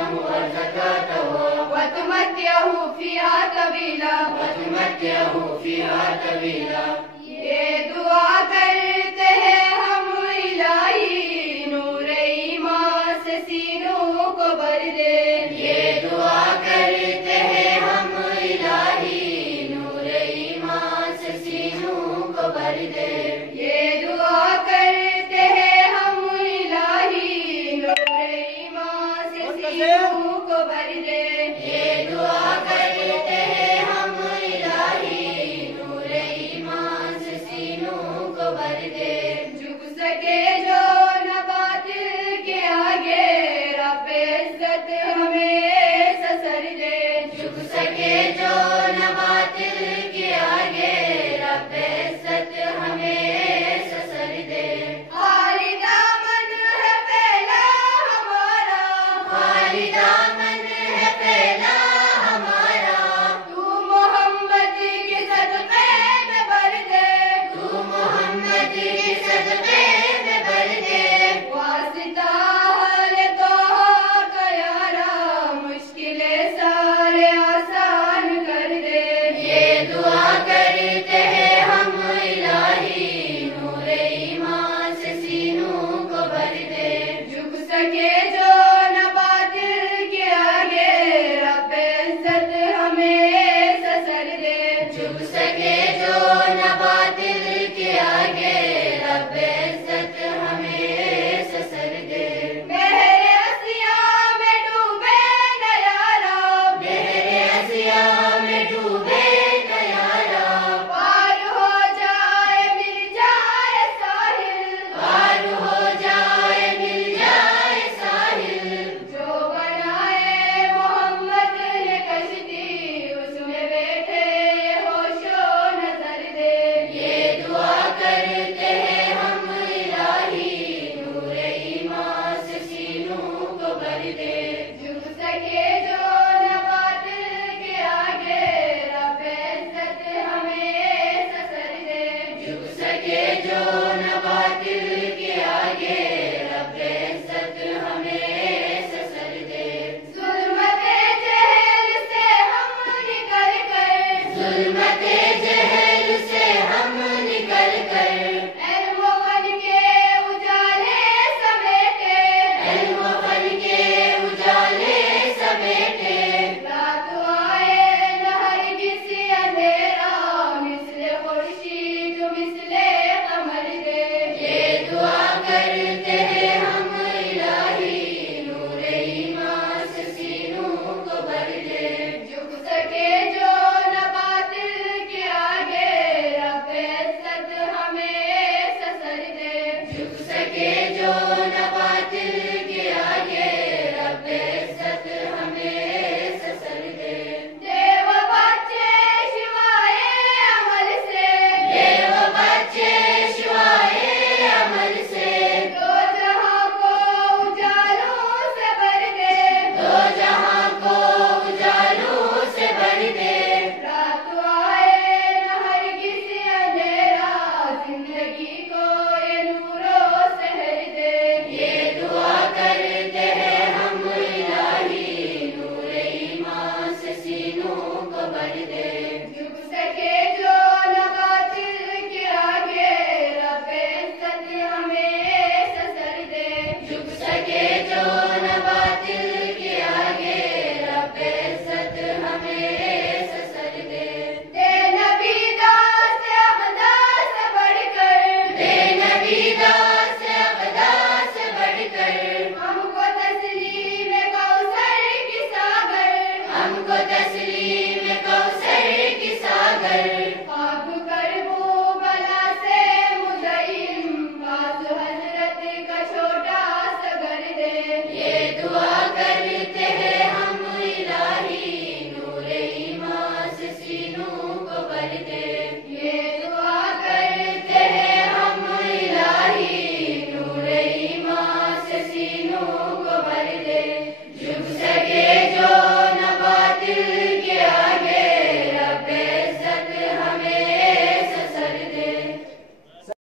إنه أرزقته وتمتعه فيها طويلا یہ دعا کرتے ہیں ہم الہی نور ایمان سے سینوں کو بھر دے یہ دعا کرتے ہیں ہم الہی نور ایمان سے سینوں کو بھر دے یہ دعا کرتے ہیں ہم الہی نور ایمان سے سینوں کو بھر دے یہ دعا کرتے ہیں ہم الہی نور ایمان سے سینوں کو بھر دے جھک سکے جو نہ باطل کے آگے رب عزت ہمیں سسر دے جھک سکے جو نہ باطل کے آگے رب عزت ہمیں سسر دے خالی دامن ہے پہلا ہمارا خالی دامن ہے پہلا ہمارا تو محمد کے صدقے میں بھر دے تو محمد کے صدقے میں بھر دے واسطہ حال توحا کا یارا مشکلیں سارے آسان کر دے یہ دعا کرتے ہیں ہم الہی نور ایمان سے سینوں کو بھر دے جھک سکے جو نہ باطل کے آگے رب عزت ہمیں سسر دے جھک سکے جو نہ باطل کے آگے رب عزت ہمیں سسر دے بحر اسیاء میں ڈوبے نہ یارا بحر اسیاء میں ڈوبے نہ یارا پار ہو جائے مل جائے ساحل پار ہو جائے مل جائے ساحل جو بنائے محمد نے کشتی اس میں بیٹھے ہوش و نظر دے یہ دعا کرتے ہیں ہم الہی نور ایمان سے سینوں کو بھر دے